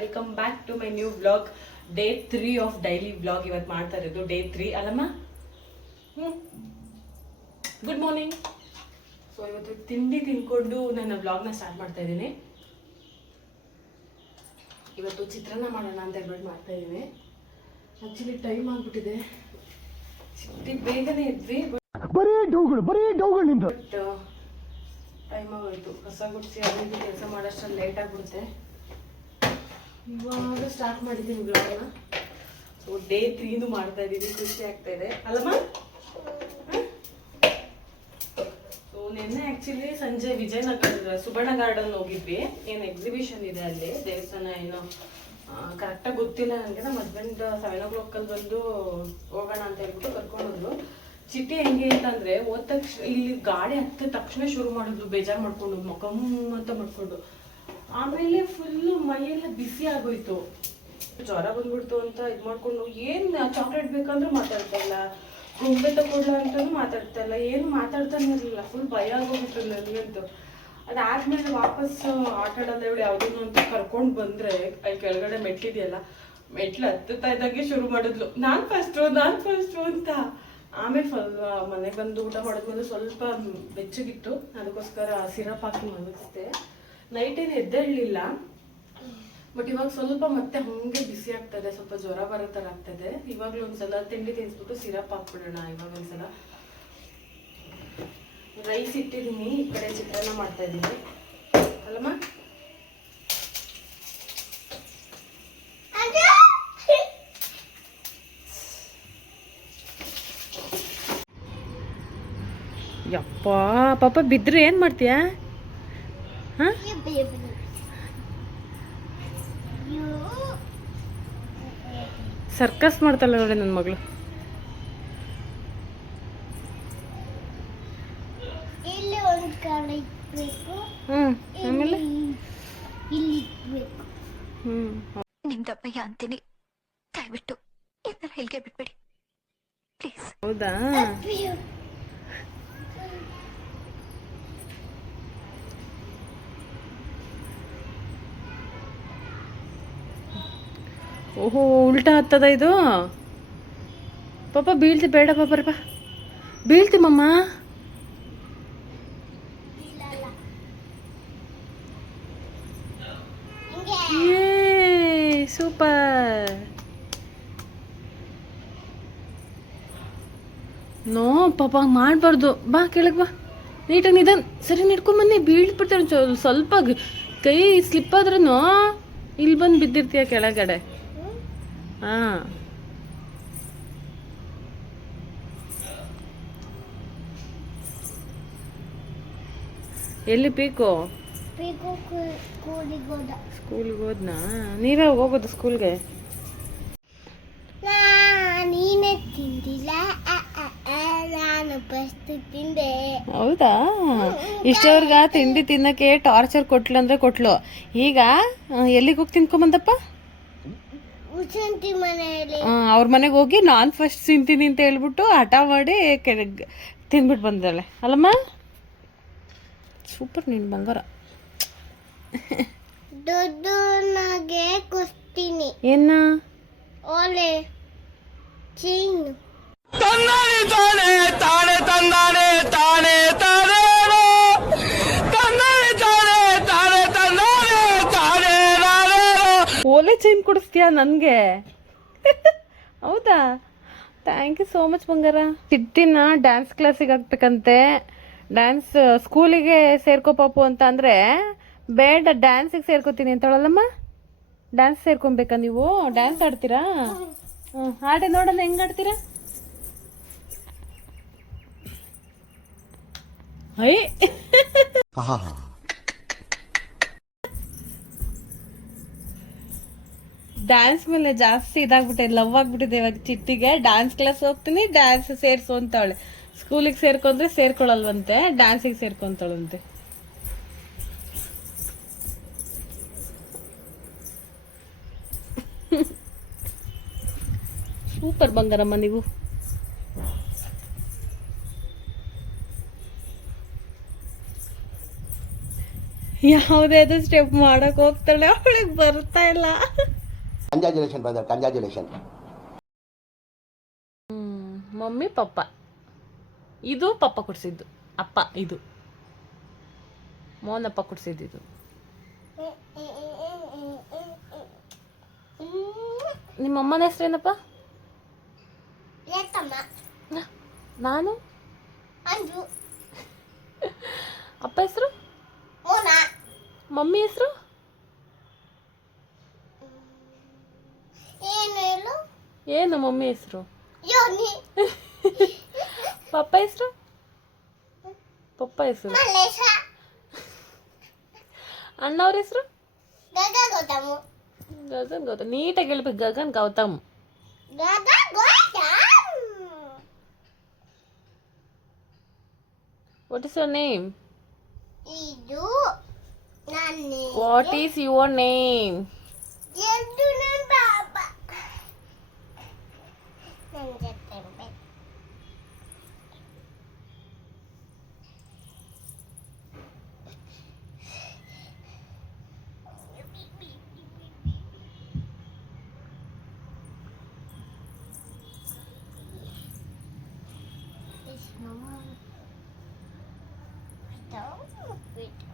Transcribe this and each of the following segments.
Welcome back to my new vlog. Day 3 of daily vlog ಇವತ್ತು ಮಾಡ್ತಾ ಇರೋದು. Day 3 ಅಲ್ಲಮ್ಮ. Good morning. ಸೊ ಇವತ್ತು ತಿಂಡಿ ತಿನ್ಕೊಂಡು ನನ್ನ ಬ್ಲಾಗ್ನ ಸ್ಟಾರ್ಟ್ ಮಾಡ್ತಾ ಇದ್ದೀನಿ. ಇವತ್ತು ಚಿತ್ರಾನ್ನ ಮಾಡೋಣ ಅಂತ ಹೇಳ್ಬಿಟ್ಟು ಮಾಡ್ತಾ ಇದ್ದೀನಿ. ಆಕ್ಚುಲಿ ಟೈಮ್ ಆಗ್ಬಿಟ್ಟಿದೆ, ಬೇಗನೆ ಇದ್ವಿ, ಬಟ್ ಟೈಮ್ ಆಗೋಯ್ತು. ಕಸ ಗುಡಿಸಿ ಅದರಿಂದ ಕೆಲಸ ಮಾಡೋಷ್ಟರಲ್ಲಿ ಲೇಟ್ ಆಗಿಬಿಡುತ್ತೆ. ಇವಾಗ ಸ್ಟಾರ್ಟ್ ಮಾಡಿದ್ದೀನಿ ಬ್ಲಾಗ್ನ. ಸೊ ಡೇ 3 ಮಾಡ್ತಾ ಇದ್ದೀನಿ, ಖುಷಿ ಆಗ್ತಾ ಇದೆ ಅಲ್ಲಮ್ಮ. ಸೊ ನಿನ್ನೆ ಆ್ಯಕ್ಚುಲಿ ಸಂಜೆ ವಿಜಯನಗರ ಸುಬರ್ಣ ಗಾರ್ಡನ್ ಹೋಗಿದ್ವಿ. ಏನು ಎಕ್ಸಿಬಿಷನ್ ಇದೆ ಅಲ್ಲಿ, ದೇವಸ್ಥಾನ ಏನೋ ಕರೆಕ್ಟಾಗಿ ಗೊತ್ತಿಲ್ಲ ನನಗೆ. ನಮ್ಮ ಹಸ್ಬೆಂಡ್ 7 o'clock ಬಂದು ಹೋಗೋಣ ಅಂತ ಹೇಳ್ಬಿಟ್ಟು ಕರ್ಕೊಂಡೋದ್ರು. ಚಿಟ್ಟಿ ಹೆಂಗೆ ಅಂತಂದ್ರೆ ಹೋದ ತಕ್ಷಣ ಇಲ್ಲಿ ಗಾಡಿ ಹತ್ತಿದ ತಕ್ಷಣ ಶುರು ಮಾಡಿದ್ರು, ಬೇಜಾರು ಮಾಡ್ಕೊಂಡು ಮೊಕಮ್ ಅಂತ ಮಾಡ್ಕೊಂಡು. ಆಮೇಲೆ ಫುಲ್ಲು ಮೈಯೆಲ್ಲ ಬಿಸಿ ಆಗೋಯ್ತು, ಜ್ವರ ಬಂದ್ಬಿಡ್ತು ಅಂತ ಇದು ಮಾಡ್ಕೊಂಡು. ಏನು ಚಾಕ್ಲೇಟ್ ಬೇಕಂದ್ರೂ ಮಾತಾಡ್ತಾ ಇಲ್ಲ, ಗೊಂಬೆ ತಗೊಳ್ಳ ಅಂತಲೂ ಮಾತಾಡ್ತಾ ಇಲ್ಲ, ಏನು ಮಾತಾಡ್ತಾನೆ ಇರಲಿಲ್ಲ. ಫುಲ್ ಭಯ ಆಗೋಗ್ಬಿಟ್ಟು ನನಗಂತೂ. ಅದಾದ್ಮೇಲೆ ವಾಪಸ್ ಆಟ ಆಡೋಲ್ಲ ಇವಳು ಯಾವುದನ್ನು ಅಂತ ಕರ್ಕೊಂಡು ಬಂದರೆ ಅಲ್ಲಿ ಕೆಳಗಡೆ ಮೆಟ್ಲಿದೆಯಲ್ಲ, ಮೆಟ್ಲು ಹತ್ತುತ್ತಾ ಇದ್ದಾಗೆ ಶುರು ಮಾಡಿದ್ಲು, ನಾನು ಫಸ್ಟು ಅಂತ. ಆಮೇಲೆ ಮನೆಗೆ ಬಂದು ಊಟ ಮಾಡಿದ್ಮೇಲೆ ಸ್ವಲ್ಪ ಬೆಚ್ಚಗಿತ್ತು, ಅದಕ್ಕೋಸ್ಕರ ಸಿರಪ್ ಹಾಕಿ ಮಲಗಿಸ್ದೆ. ನೈಟ್ ಏನು ಎದ್ದೇಳಲಿಲ್ಲ, ಬಟ್ ಇವಾಗ ಸ್ವಲ್ಪ ಮತ್ತೆ ಹಂಗೆ ಬಿಸಿ ಆಗ್ತದೆ, ಸ್ವಲ್ಪ ಜ್ವರ ಬರೋ ಥರ ಆಗ್ತದೆ. ಇವಾಗಲೂ ಒಂದ್ಸಲ ತಿಂಡಿ ತಿನ್ನಿಸ್ಬಿಟ್ಟು ಸಿರಪ್ ಹಾಕ್ಬಿಡೋಣ. ಇವಾಗ ಒಂದ್ಸಲ ರೈಸ್ ಇಟ್ಟಿದ್ದೀನಿ, ಈ ಕಡೆ ಚಿತ್ರಾನ್ನ ಮಾಡ್ತಾ ಇದ್ದೀನಿ ಅಲ್ಲಮ್ಮ. ಯಪ್ಪ ಪಾಪ ಬಿದ್ರೆ ಏನು ಮಾಡ್ತೀಯಾ? ಹಾಂ, ಸರ್ಕಸ್ ಮಾಡ್ತಾಳೆ ನೋಡಿ ನನ್ನ ಮಗಳು. ಆಮೇಲೆ ನಿಮ್ದಪ್ಪಯ್ಯ ಅಂತೀನಿ, ದಯವಿಟ್ಟು ಇದನ್ನ ಹೇಳಿಕೆ ಬಿಟ್ಬಿಡಿ ಪ್ಲೀಸ್. ಹೌದಾ? ಓಹೋ, ಉಲ್ಟಾ ಹತ್ತದ ಇದು. ಪಾಪ ಬೀಳ್ತಿ, ಬೇಡ ಪಾಪ, ಬೀಳ್ತಿ ಮಮ್ಮ. ಸೂಪರ್. ನೋ ಪಾಪ ಮಾಡಬಾರ್ದು. ಬಾ ಕೆಳಗೆ ಬಾ, ನೀಟಾಗಿ ನಿಧಾನ ಸರಿ ನಿಡ್ಕೊಂಬನ್ನಿ. ಬೀಳ್ಬಿಡ್ತಾರೆ, ಸ್ವಲ್ಪ ಕೈ ಸ್ಲಿಪ್ ಆದ್ರೂ ಇಲ್ಲಿ ಬಂದು ಬಿದ್ದಿರ್ತೀಯ ಕೆಳಗಡೆ. ಹಾಂ, ಎಲ್ಲಿ ಪೀಕೋ? ಸ್ಕೂಲ್ಗೆ ಹೋದ್ನಾ? ನೀವೇ ಹೋಗೋದು ಸ್ಕೂಲ್ಗೆ? ನೀನೇ ತಿಂದಿಲ್ಲ, ನಾನು ಫಸ್ಟ್ ತಿಂದೆ. ಹೌದಾ? ಇಷ್ಟವ್ರಿಗ ತಿಂಡಿ ತಿನ್ನಕ್ಕೆ ಟಾರ್ಚರ್ ಕೊಟ್ಲು ಅಂದ್ರೆ ಕೊಟ್ಲು. ಈಗ ಎಲ್ಲಿಗೆ ಹೋಗಿ ತಿನ್ಕೊಂಬಂದಪ್ಪ? ಮನೆಯಲ್ಲಿ. ಅವ್ರ ಮನೆಗೆ ಹೋಗಿ ನಾನು ಫಸ್ಟ್ ತಿಂತೀನಿ ಅಂತ ಹೇಳ್ಬಿಟ್ಟು ಹಠ ಮಾಡಿ ತಿಂದ್ಬಿಟ್ಟು ಬಂದಾಳೆ ಅಲ್ಲಮ್ಮ. ಸೂಪರ್, ನೀನು ಬಂಗಾರ. ದೊಡ್ಡನಾಗೆ ಕೊಸ್ತೀನಿ. ಏನ? ಓಲೆ ಚೀನ್. ತಂದಾನೆ ತಾನೆ ತಾನೆ ತಂದಾನೆ ತಾನೆ ತಾನೆ ತಂದಾನೆ ತಾನೆ ತಾನೆ ತಂದಾನೆ ತಾನೆ ನಾನೇ. ಓಲೆ ಚೈನ್ ಕೊಡಿಸ್ತೀಯಾ ನನಗೆ? ಹೌದಾ? ಥ್ಯಾಂಕ್ ಯು ಸೋ ಮಚ್ ಬಂಗಾರ. ಚಿಟ್ಟಿನ ಡ್ಯಾನ್ಸ್ ಕ್ಲಾಸಿಗೆ ಹಾಕ್ಬೇಕಂತೆ. ಡ್ಯಾನ್ಸ್ ಸ್ಕೂಲಿಗೆ ಸೇರ್ಕೋ ಪಾಪು ಅಂತ ಅಂದರೆ ಬೇಡ, ಡ್ಯಾನ್ಸಿಗೆ ಸೇರ್ಕೋತೀನಿ ಅಂತೇಳಲ್ಲಮ್ಮ. ಡ್ಯಾನ್ಸ್ ಸೇರ್ಕೊಬೇಕಾ ನೀವು? ಡ್ಯಾನ್ಸ್ ಆಡ್ತೀರಾ? ಹಾಡೆ ನೋಡಲ್ಲ, ಹೆಂಗೆ ಆಡ್ತೀರಾ? ಐ ಡ್ಯಾನ್ಸ್ ಮೇಲೆ ಜಾಸ್ತಿ ಇದಾಗ್ಬಿಟ್ಟೆ, ಲವ್ ಆಗ್ಬಿಟ್ಟಿದೆ ಇವಾಗ ಚಿಟ್ಟಿಗೆ. ಡ್ಯಾನ್ಸ್ ಕ್ಲಾಸ್ ಹೋಗ್ತೀನಿ, ಡ್ಯಾನ್ಸ್ ಸೇರ್ಸು ಅಂತವಳೆ. ಸ್ಕೂಲಿಗೆ ಸೇರ್ಕೊಂಡ್ರೆ ಸೇರ್ಕೊಳ್ಳಲ್ವಂತೆ, ಡ್ಯಾನ್ಸಿಗೆ ಸೇರ್ಕೊಂತಾಳಂತೆ. ಸೂಪರ್ ಬಂಗಾರಮ್ಮ ನೀವು. ಯಾವುದಾದ್ರು ಸ್ಟೆಪ್ ಮಾಡಕ್ ಹೋಗ್ತಾಳೆ, ಅವಳಿಗೆ ಬರ್ತಾ ಇಲ್ಲ. Congratulation brother, congratulation. Mummy papa, ಇದು ಪಪ್ಪ ಕೊಡ್ಸಿದ್ದು, ಅಪ್ಪ ಇದು ಮೋನಪ್ಪ ಕೊಡ್ಸಿದ್ದು. ನಿಮ್ಮ ಅಮ್ಮನ ಹೆಸ್ರೇನಪ್ಪ? ನಾನು ಅಂಜು. ಅಪ್ಪ ಹೆಸರು? ಮೋನ. ಮಮ್ಮಿ ಹೆಸರು? ಏನು ಹೇಳು? ಏನು ಮಮ್ಮಿ ಹೆಸರು? ಯೋನಿ. ಪಪ್ಪ ಹೆಸರು? ಪಪ್ಪ ಹೆಸರು? ಮಲ್ಲೇಶ. ಅಣ್ಣವ್ರ ಹೆಸರು? ಗಗನ್ ಗೌತಮ್. ಗಗನ್ ಗೌತಮ್. ನೀಟಾಗಿ ಹೇಳ್ಬೇಕು, Gagan Gautam. Gagan Gautam. What is your name? ಇದು ನನ್ನ. What is your name? ಎಂದು ನನ್ನ ಪಾಪ. ನನ್ನ ಜೊತೆ ಬೇಕು.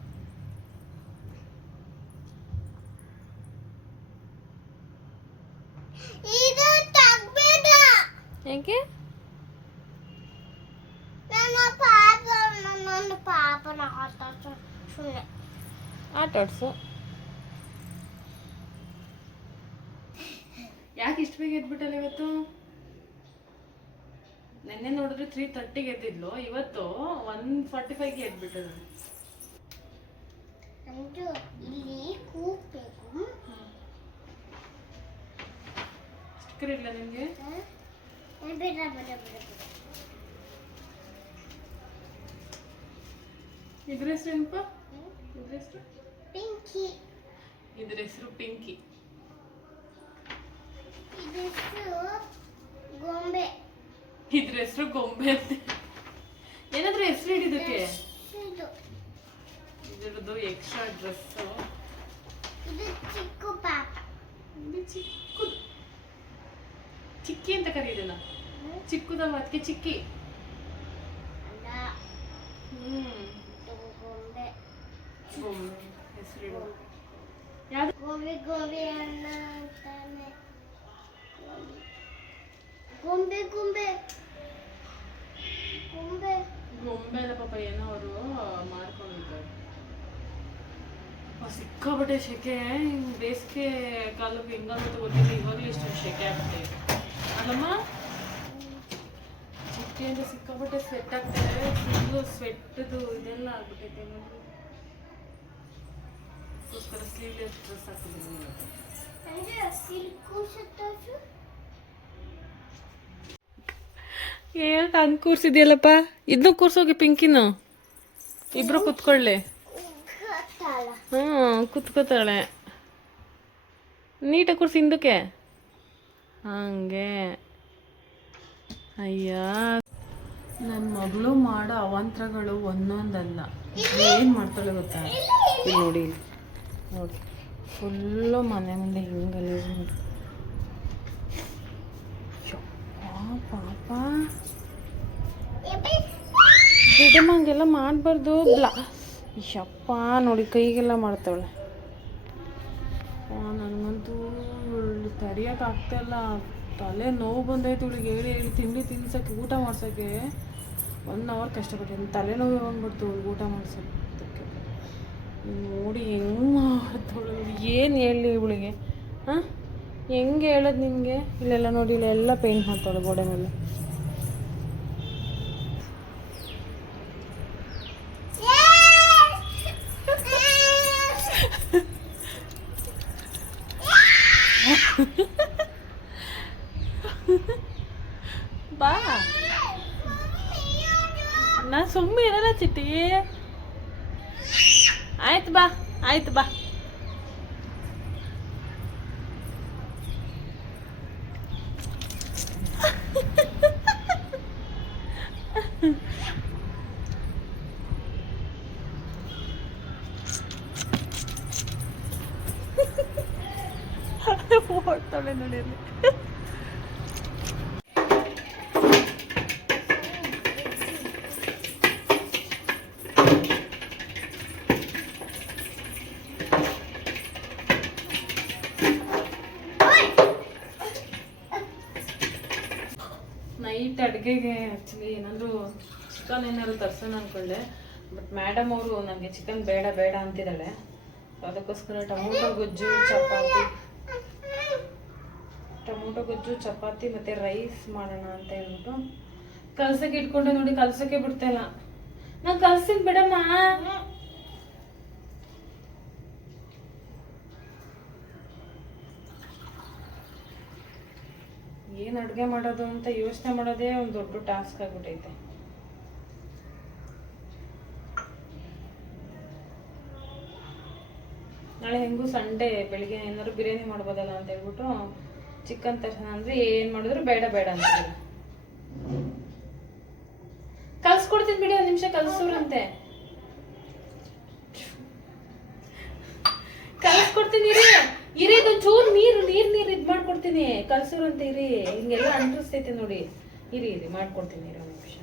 ಇದು ತಗ್ಬೇಡ. ಯಾಕೆ? ನನ್ನ ಪಾಪನ ಆಟ ಸುಮ್ಮನೆ ಆಟ ಆಡ್ಸು. ಯಾಕೆ ಇಷ್ಟು ಬೇಗ ಎದ್ಬಿಟ್ಟಲ್ಲ ಇವತ್ತು? ನೆನ್ನೆ ನೋಡಿದ್ರೆ 3:30ಗೆ ಎದ್ದಿದ್ಲು, ಇವತ್ತು 1:45ಗೆ ಎದ್ಬಿಟ್ಟಳು. ಅಂಜು ಇಲ್ಲಿ ಕೂಗ್ಬೇಕು. ಸ್ಟಿಕ್ಕರ್ ಇಲ್ಲ ನಿಮಗೆ? ಬೇಡ ಬೇಡ ಬೇಡ. ಇದ್ರ ಹೆಸರು ಏನಪ್ಪ? ಇದ್ರ ಹೆಸರು ಪಿಂಕಿ. ಇದ್ರ ಹೆಸರು ಪಿಂಕಿ. ಇದು ಗೊಂಬೆ. ಇದ್ರ ಹೆಸರು ಗೊಂಬೆ ಅಂತ. ಏನಾದ್ರೂ ಹೆಸರು ಹಿಡಿದಕ್ಕೆ? ಇದು ಇದ್ರದ್ದು ಎಕ್ಸ್ಟ್ರಾ ಡ್ರೆಸ್ಸು. ಇದು ಚಿಕ್ಕ ಪಾಪ. ಇದು ಚಿಕ್ಕದು. ಚಿಕ್ಕಿ ಅಂತ ಕರೀದಲ್ಲ, ಚಿಕ್ಕದಲ್ವ, ಅದಕ್ಕೆ ಚಿಕ್ಕಿ. ಅಲ್ಲ, ಇದು ಗೊಂಬೆ. ಗೊಂಬೆ ಹೆಸರು ಯಾವ್ದು? ಗೊಂಬೆ ಗೊಂಬೆ ಅಣ್ಣ ಅಂತಾನೆ. ಗೊಂಬೆ ಗೊಂಬೆ ಗೊಂಬೆ ಗೊಂಬೆ ಅಲ್ಲ ಪಾಪ, ಏನೋ ಅವರು ಮಾಡ್ಕೊಂಡಿದ್ದಾರೆ. ಸಿಕ್ಕಾಪಟ್ಟೆ ಶೆಕೆ. ಬೇಸಿಗೆ ಕಾಲಕ್ಕೆ ಹೆಂಗಾಗುತ್ತೆ ಗೊತ್ತಿಲ್ಲ, ಇವಾಗಲೂ ಇಷ್ಟು ಶೆಕೆ ಆಗ್ತದೆ ಅಲ್ಲಮ್ಮ. ಚಿಕ್ಕಿ ಅಂತ ಸಿಕ್ಕಾಪಟ್ಟೆ ಸ್ವೆಟ್ ಆಗ್ತಾರೆ, ಫುಲ್ಲು ಸ್ವೆಟ್ಟದು ಇದೆಲ್ಲ ಆಗ್ಬಿಟ್ಟೈತೆ. ಅದಕ್ಕೋಸ್ಕರ ಸ್ಲೀವ್ಲೆಸ್ ಡ್ರೆಸ್ ಹಾಕಿದ್ದೀನಿ. ಹೇಳ್ತಾ ಹಂಗೆ ಕೂರ್ಸಿದ್ಯಲ್ಲಪ್ಪ, ಇದನ್ನು ಕೂರ್ಸೋಗಿ ಪಿಂಕಿನು. ಇಬ್ರು ಕುತ್ಕೊಳ್ಳಿ. ಕುತ್ಕೋತಾಳೆ. ನೀಟಾಗಿ ಕೂರ್ಸಿ ಹಿಂದಕ್ಕೆ. ಹಂಗೆ. ಅಯ್ಯ, ನನ್ನ ಮಗಳು ಮಾಡೋ ಅವಾಂತರಗಳು ಒಂದೊಂದಲ್ಲ. ಏನು ಮಾಡ್ತಾಳೆ ಗೊತ್ತಾ? ಇಲ್ಲಿ ನೋಡಿ, ಇಲ್ಲಿ ನೋಡಿ, ಫುಲ್ಲು ಮನೆ ಮುಂದೆ ಹಿಂಗಲ್ಲಿ ಪಾಪ. ಬಿಡಮಂಗೆಲ್ಲ ಮಾಡಬಾರ್ದು. ಯಪ್ಪ ನೋಡಿ, ಕೈಗೆಲ್ಲ ಮಾಡ್ತಾಳೆ. ನನಗಂತೂ ತಡಿಯೋಕೆ ಆಗ್ತಾಯಿಲ್ಲ, ತಲೆ ನೋವು ಬಂದೈತೆ ಇವಳಿಗೆ. ಹೇಳಿ ಹೇಳಿ ತಿಂಡಿ ತಿನ್ಸೋಕ್ಕೆ, ಊಟ ಮಾಡ್ಸೋಕ್ಕೆ 1 ಅವರ್ ಕಷ್ಟಪಟ್ಟಿದ್ದೀನಿ. ತಲೆನೋವು ಬಂದ್ಬಿಡ್ತು ಅವಳಿಗೆ ಊಟ ಮಾಡ್ಸೋಕ್ಕೆ. ನೋಡಿ ಹೆಂಗೆ ಮಾಡ್ತಾಳೆ. ಏನು ಹೇಳಿ ಇವಳಿಗೆ? ಹಾಂ, ಹೆಂಗೆ ಹೇಳೋದು ನಿಮಗೆ? ಇಲ್ಲೆಲ್ಲ ನೋಡಿ, ಇಲ್ಲೆಲ್ಲ ಪೇಂಟ್ ಮಾಡ್ತಾಳೆ ಗೋಡೆ ಮೇಲೆ. ಬಾ, ನಾ ಸುಮ್ಮನೆ ಇರಲ್ಲ ಚಿಟ್ಟಿ. ಆಯ್ತು ಬಾ, ಆಯ್ತು ಬಾ. ಮಾಡ್ತಾವಳೆ ನೋಡಿ ಅಲ್ಲಿ. ನೈಟ್ ಅಡುಗೆಗೆ ಆ್ಯಕ್ಚುಲಿ ಏನಾದರೂ ಚಿಕನ್ ಏನಾದ್ರು ತರ್ಸೋಣ ಅಂದ್ಕೊಂಡೆ. ಬಟ್ ಮೇಡಮ್ ಅವರು ನನಗೆ ಚಿಕನ್ ಬೇಡ ಬೇಡ ಅಂತಿದ್ದಾಳೆ. ಅದಕ್ಕೋಸ್ಕರ ಟೊಮೊಟೊ ಗೊಜ್ಜು ಚಪಾತಿ ಮತ್ತು ರೈಸ್ ಮಾಡೋಣ ಅಂತ ಹೇಳ್ಬಿಟ್ಟು ಕಲ್ಸಕ್ಕೆ ಇಟ್ಕೊಂಡೆ. ನೋಡಿ ಕಲ್ಸಕ್ಕೆ ಬಿಡ್ತಾ ಇಲ್ಲ. ನಾನು ಕಲ್ಸ್ತೀನಿ ಬಿಡಮ್ಮ. ಏನು ಅಡುಗೆ ಮಾಡೋದು ಅಂತ ಯೋಚನೆ ಮಾಡೋದೇ ಒಂದು ದೊಡ್ಡ ಟಾಸ್ಕ್ ಆಗ್ಬಿಟ್ಟೈತೆ. ನಾಳೆ ಹೆಂಗೂ ಸಂಡೇ ಬೆಳಿಗ್ಗೆ ಏನಾದ್ರು ಬಿರಿಯಾನಿ ಮಾಡ್ಬೋದಲ್ಲ ಅಂತ ಹೇಳ್ಬಿಟ್ಟು ಚಿಕನ್ ತರ್ಸೋಣ ಅಂದರೆ ಏನು ಮಾಡಿದ್ರು ಬೇಡ ಬೇಡ ಅಂತ ಕಲ್ಸ್ಕೊಡ್ತೀನಿ ಬಿಡಿ. ಒಂದು ನಿಮಿಷ ಕಲ್ಸೋರಂತೆ. ಕಲ್ಸ್ಕೊಡ್ತೀನಿ ಇರಿ ಒಂಚೂರು ನೀರು ಇದು ಮಾಡ್ಕೊಡ್ತೀನಿ. ಕಲ್ಸೋರಂತ ಇರಿ. ಹಿಂಗೆಲ್ಲ ಅಂಟಿಸ್ತೈತೆ ನೋಡಿ. ಇರಿ ಮಾಡ್ಕೊಡ್ತೀನಿ ಇರಿ ಒಂದು ನಿಮಿಷ.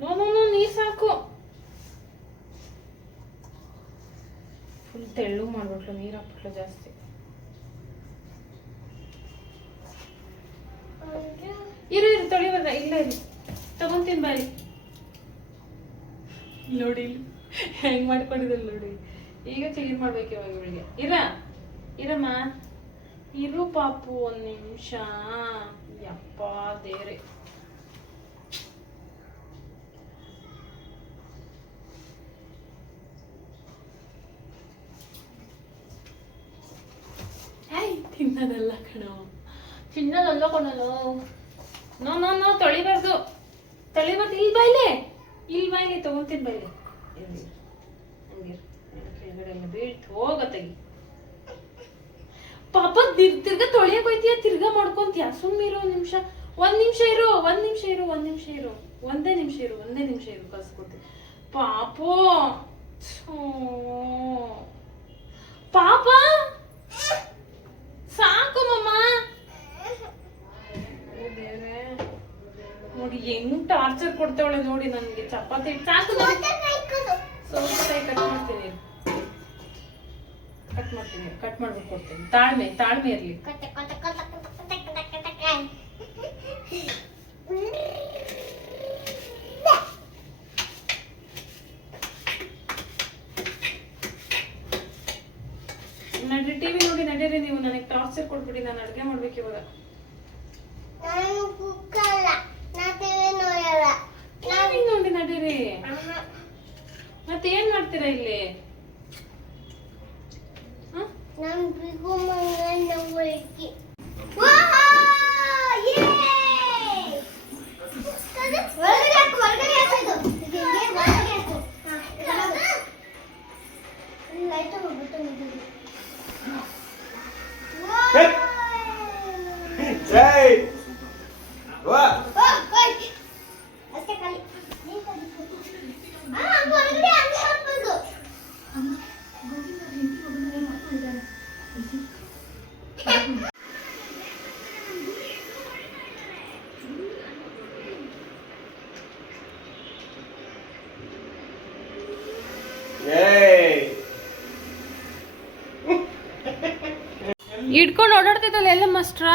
ನೋ ನೀರು ಸಾಕು. ಫುಲ್ ತೆಳ್ಳು ಮಾಡ್ಬಿಟ್ಲು, ನೀರು ಹಾಕ್ಬಿಟ್ಲು ಜಾಸ್ತಿ. ಇರು ತೊಳಿಬಾರ್ದ. ಇಲ್ಲ ಇರಿ ತಗೊಂತೀನಿ ಬಾರಿ. ನೋಡಿ ಹೆಂಗ್ ಮಾಡ್ಕೊಂಡಿದ್ದಲ್ಲ ನೋಡಿ. ಈಗ ಕ್ಲೀನ್ ಮಾಡ್ಬೇಕು ಇವಾಗ ಇವಳಿಗೆ. ಇರಮ್ಮ ಇರು ಪಾಪು ಒಂದು ನಿಮಿಷ. ಯಪ್ಪ ದೇವ್ರೆ. ತಿನ್ನೋದಲ್ಲ ಕಣೋ, ತಿನ್ನೋದಲ್ಲ ಕಣೋ. ನೋ ತೊಳಿಬಾರ್ದು. ಇಲ್ಲಿ ಬಾಯ್ಲಿ ತಗೊಂತೀನಿ ಬಾಯ್ಲಿ. ಹಂಗೆ ಕೆಳಗಡೆ ಎಲ್ಲ ಬೀಳ್ತು. ಹೋಗತ್ತಾಗಿ ಪಾಪ ತಿರ್ಗಾ ತೊಳಿಯಕ್ ಹೋಯ್ತೀಯ, ತಿರ್ಗಾ ಮಾಡ್ಕೊಂತೀಯ. ಸುಮ್ಮಿರು ಒಂದ್ ನಿಮಿಷ ಇರು. ಒಂದೇ ನಿಮಿಷ ಇರು ಕಳ್ಸ್ಕೊಡ್ತೀನಿ. ಪಾಪು ಪಾಪ ಸಾಕು ಮಮ್ಮ. ನೋಡಿ ಹೆಂಗ್ ಟಾರ್ಚರ್ ಕೊಡ್ತಾವಳೆ ನೋಡಿ ನನ್ಗೆ. ಚಪಾತಿ ಸಾಕು. ಕಟ್ ಮಾಡ್ಬಿಟ್ಟು ಕೊಡ್ತೀನಿ. ತಾಳ್ಮೆ ಇರ್ಲಿ. ನಡ್ರಿ ಟಿವಿ ನೋಡಿ ನಡೀರಿ ನೀವು. ನನಗೆ ಟಾರ್ಚರ್ ಕೊಟ್ಬಿಡಿ. ನಾನು ಅಡುಗೆ ಮಾಡ್ಬೇಕು ಇವಾಗ. ನೋಡಿ ನಡೀರಿ. ಮತ್ತೆ ಏನ್ ಮಾಡ್ತೀರಾ ಇಲ್ಲಿ? ಇಟ್ಕೊಂಡು ಓಡಾಡ್ತಿದ್ದಲ್ಲ ಎಲ್ಲ ಮಾಸ್ಟ್ರಾ.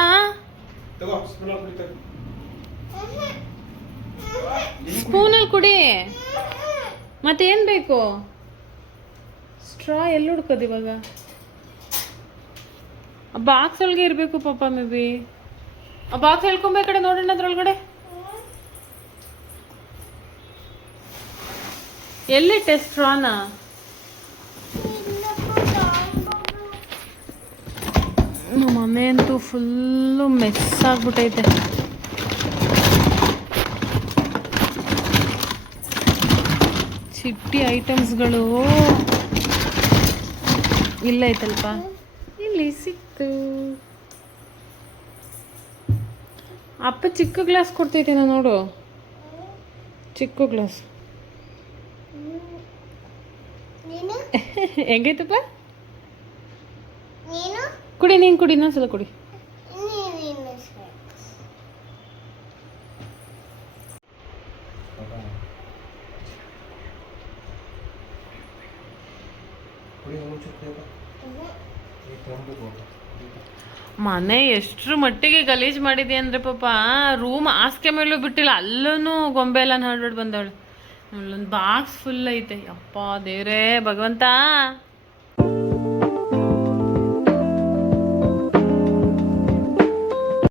ಸ್ಪೂನಲ್ಲಿ ಕುಡಿ. ಮತ್ತೇನ್ ಬೇಕು? ಸ್ಟ್ರಾ ಎಲ್ಲಿ ಹುಡ್ಕೋದು ಇವಾಗ? ಬಾಕ್ಸ್ ಒಳಗೆ ಇರಬೇಕು ಪಾಪ. ಮೇ ಬಿ ಆ ಬಾಕ್ಸ್ ಹೇಳ್ಕೊಂಬ ಕಡೆ ನೋಡೋಣ. ಅದ್ರೊಳಗಡೆ ಎಲ್ಲಿಟ್ಟೆ ಸ್ಟ್ರಾನ? ನಮ್ಮ ಮಮ್ಮಿ ಅಂತೂ ಫುಲ್ಲು ಮೆಸ್ ಆಗ್ಬಿಟ್ಟೈತೆ. ಚಿಟ್ಟಿ ಐಟಮ್ಸ್ಗಳು ಇಲ್ಲ ಐತಲ್ಪ. ಇಲ್ಲಿ ಸಿಕ್ತು. ಅಪ್ಪ ಚಿಕ್ಕ ಗ್ಲಾಸ್ ಕೊಡ್ತೈತೇನ ನೋಡು. ಚಿಕ್ಕ ಗ್ಲಾಸ್ ಹೆಂಗೈತಪ್ಪ? ಕುಡಿ, ನೀನು ಕುಡಿ, ಇನ್ನೊಂದ್ಸಲ ಕುಡಿ. ನೀನು ಸರಿ. ಮನೆ ಎಷ್ಟ್ರ ಮಟ್ಟಿಗೆ ಗಲೀಜ್ ಮಾಡಿದೆ ಅಂದ್ರೆ ಪಾಪ ರೂಮ್ ಹಾಸಿಗೆ ಮೇಲೂ ಬಿಟ್ಟಿಲ್ಲ, ಅಲ್ಲೂ ಗೊಂಬೆ ಎಲ್ಲ ನೋಡ್ಬಿಟ್ಟು ಬಂದವಳು. ಒಂದು ಬಾಕ್ಸ್ ಫುಲ್ ಐತೆ. ಯಪ್ಪ ದೇವ್ರೇ ಭಗವಂತ.